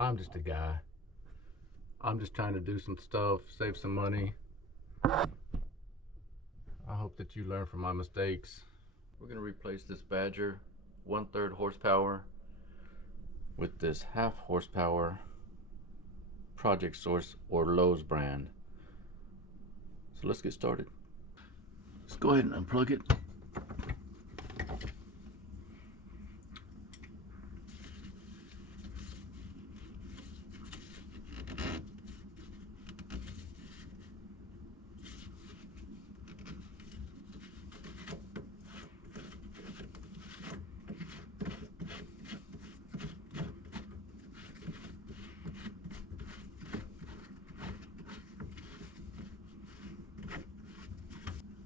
I'm just a guy. I'm just trying to do some stuff, save some money. I hope that you learn from my mistakes. We're gonna replace this Badger 1/3 horsepower with this 1/2 horsepower Project Source or Lowe's brand. So let's get started. Let's go ahead and unplug it.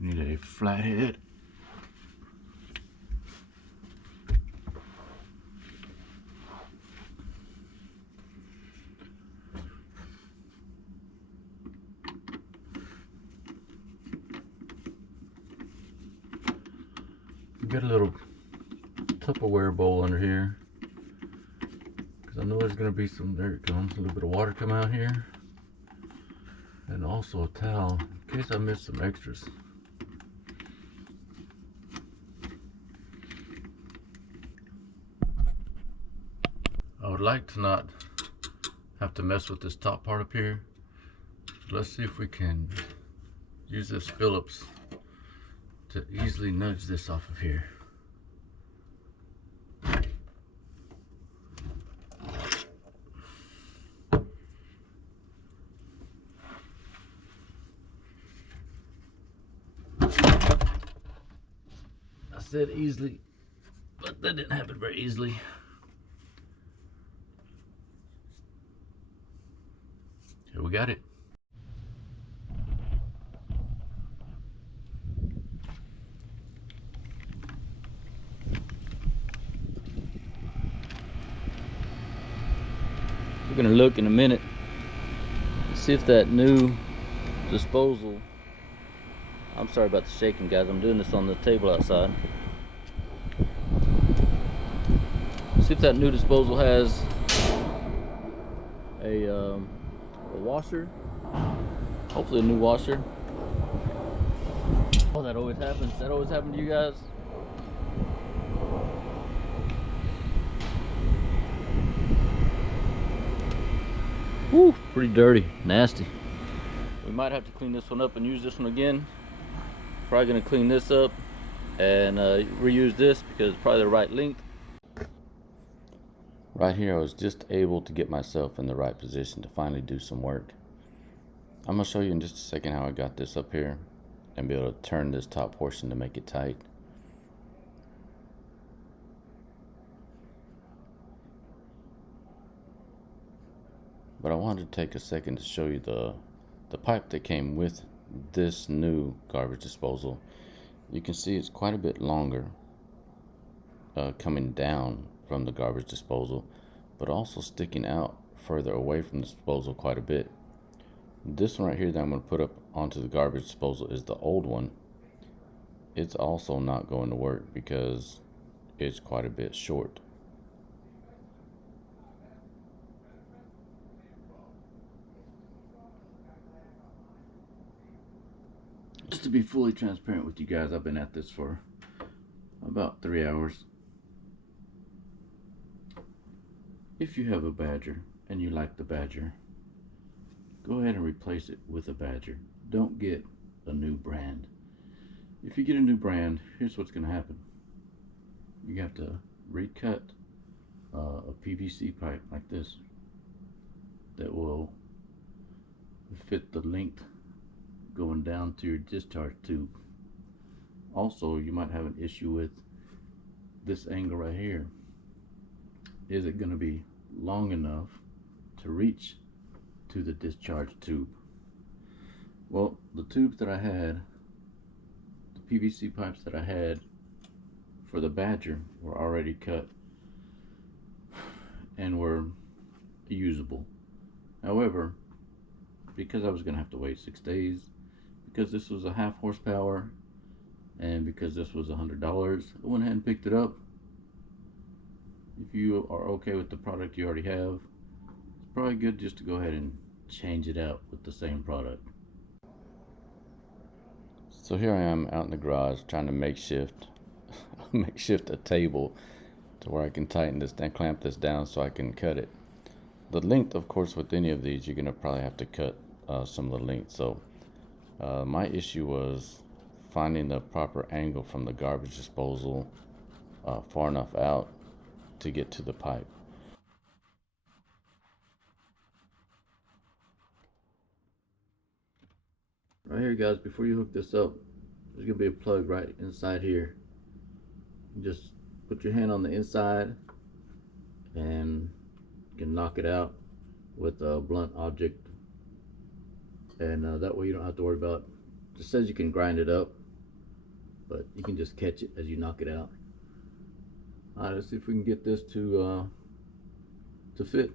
Need a flathead. We got a little Tupperware bowl under here because I know there's going to be some, there it comes, a little bit of water come out here, and also a towel in case I missed some extras. I would like to not have to mess with this top part up here. Let's see if we can use this Phillips to easily nudge this off of here. I said easily, but that didn't happen very easily. Here we got it. We're gonna look in a minute, see if that new disposal, I'm sorry about the shaking guys, I'm doing this on the table outside. See if that new disposal has a washer, hopefully a new washer. Oh, that always happens. That always happened to you guys. Woo, pretty dirty, nasty. We might have to clean this one up and use this one again. Probably gonna clean this up and reuse this because it's probably the right length. Right here, I was just able to get myself in the right position to finally do some work. I'm gonna show you in just a second how I got this up here and be able to turn this top portion to make it tight. But I wanted to take a second to show you the pipe that came with this new garbage disposal. You can see it's quite a bit longer coming down from the garbage disposal, but also sticking out further away from the disposal quite a bit. This one right here that I'm going to put up onto the garbage disposal is the old one. It's also not going to work because it's quite a bit short. Just to be fully transparent with you guys, I've been at this for about 3 hours. If you have a Badger and you like the Badger, go ahead and replace it with a Badger. Don't get a new brand. If you get a new brand, here's what's going to happen. You have to recut a PVC pipe like this that will fit the length going down to your discharge tube. Also, you might have an issue with this angle right here. Is it going to be long enough to reach to the discharge tube? Well, the tubes that I had, the PVC pipes that I had for the Badger were already cut and were usable. However, because I was going to have to wait 6 days, because this was a 1/2 horsepower, and because this was $100, I went ahead and picked it up. If you are okay with the product you already have, probably good just to go ahead and change it out with the same product. So here I am out in the garage trying to makeshift a table to where I can tighten this and clamp this down so I can cut it. The length, of course, with any of these, you're gonna probably have to cut some of the length. So my issue was finding the proper angle from the garbage disposal far enough out to get to the pipe. Right here, guys, before you hook this up, there's gonna be a plug right inside here. You just put your hand on the inside and you can knock it out with a blunt object, and that way you don't have to worry about it. Just says you can grind it up, but you can just catch it as you knock it out. All right, let's see if we can get this to fit.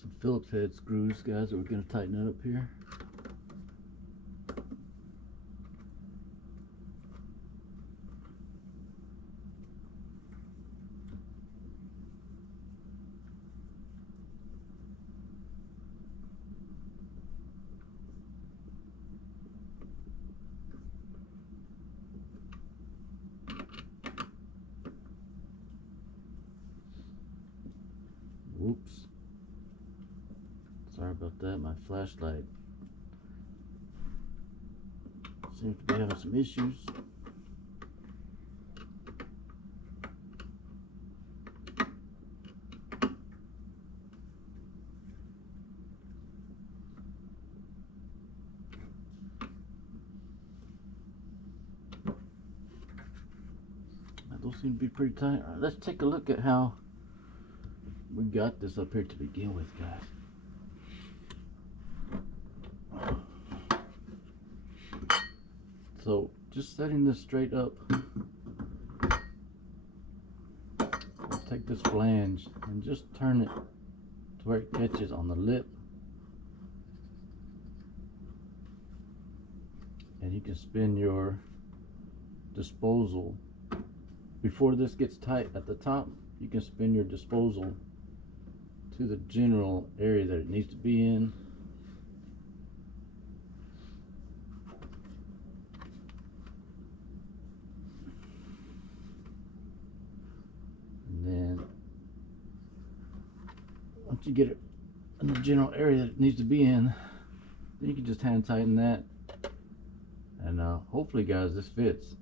Some Phillips head screws, guys, that we're going to tighten it up here. Whoops. Sorry about that. My flashlight seems to be having some issues. Those seem to be pretty tight. All right, let's take a look at how we got this up here to begin with, guys. So just setting this straight up, I'll take this flange and just turn it to where it catches on the lip, and you can spin your disposal. Before this gets tight at the top, you can spin your disposal to the general area that it needs to be in. And then once you get it in the general area that it needs to be in, then you can just hand tighten that, and hopefully, guys, this fits.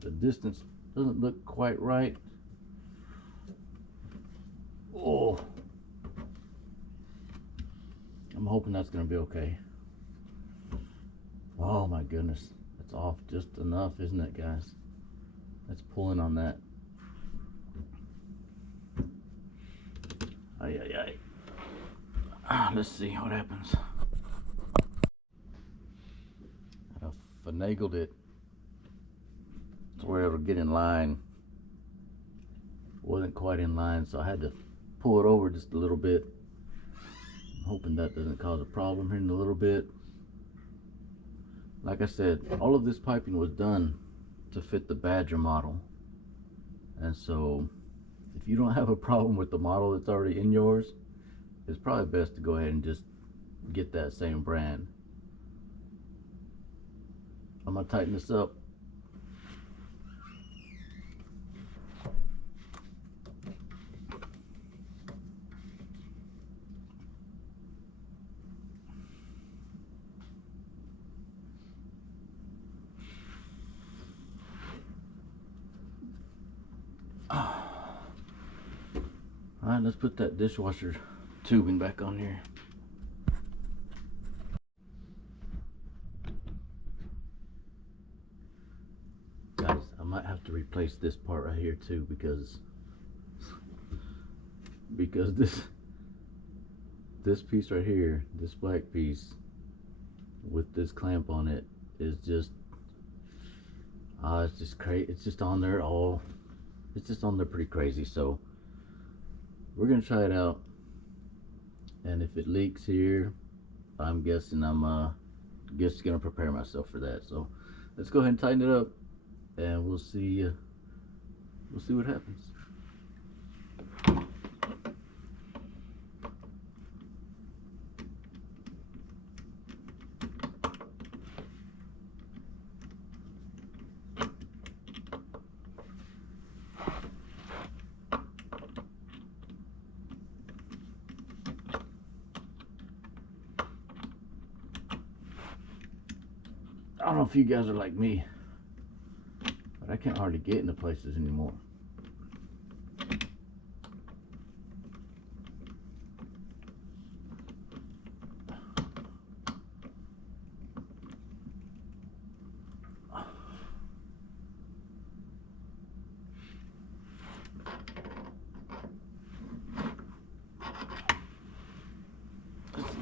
The distance doesn't look quite right. Oh, I'm hoping that's going to be okay. Oh my goodness, it's off just enough, isn't it, guys? Let's pull in on that. Ay, ay, ay. Let's see what happens. I finagled it to where it'll get in line. Wasn't quite in line, so I had to pull it over just a little bit. I'm hoping that doesn't cause a problem here in a little bit. Like I said, all of this piping was done to fit the Badger model, and so if you don't have a problem with the model that's already in yours, it's probably best to go ahead and just get that same brand. I'm gonna tighten this up. Alright, let's put that dishwasher tubing back on here. Guys, I might have to replace this part right here too, because this piece right here, this black piece with this clamp on it, is just It's just crazy. It's just on there it's just on there pretty crazy. So we're gonna try it out, and if it leaks here, I'm guessing I'm just gonna prepare myself for that. So let's go ahead and tighten it up, and we'll see what happens. I don't know if you guys are like me, but I can't hardly get into places anymore.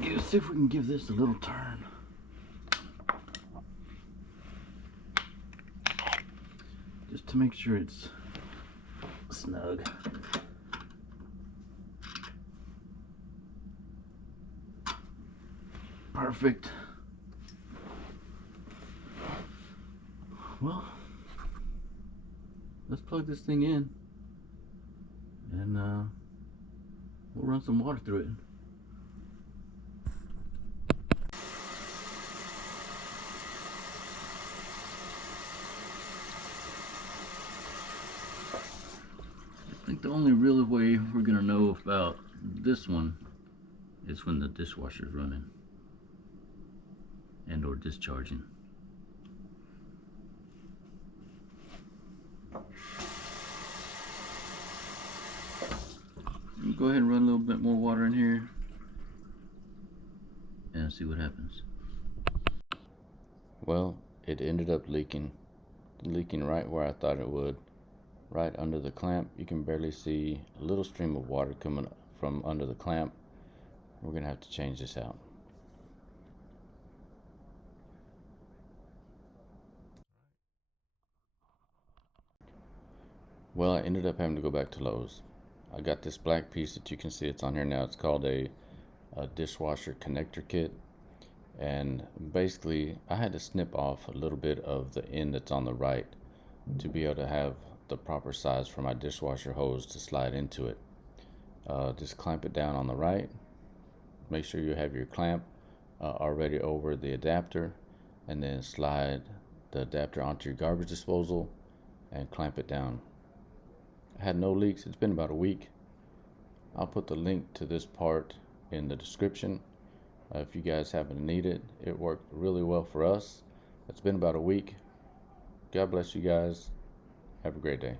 Let's see if we can give this a little turn. Just to make sure it's snug. Perfect. Well, let's plug this thing in, and we'll run some water through it. I think the only real way we're gonna know about this one is when the dishwasher's running and or discharging. Go ahead and run a little bit more water in here and see what happens. Well, it ended up leaking right where I thought it would. Right under the clamp, you can barely see a little stream of water coming from under the clamp. We're gonna have to change this out. Well, I ended up having to go back to Lowe's. I got this black piece that you can see, it's on here now. It's called a dishwasher connector kit. And basically, I had to snip off a little bit of the end that's on the right to be able to have the proper size for my dishwasher hose to slide into it. Just clamp it down on the right. Make sure you have your clamp already over the adapter, and then slide the adapter onto your garbage disposal and clamp it down. I had no leaks. It's been about a week. I'll put the link to this part in the description if you guys happen to need it. It worked really well for us. It's been about a week. God bless you guys. Have a great day.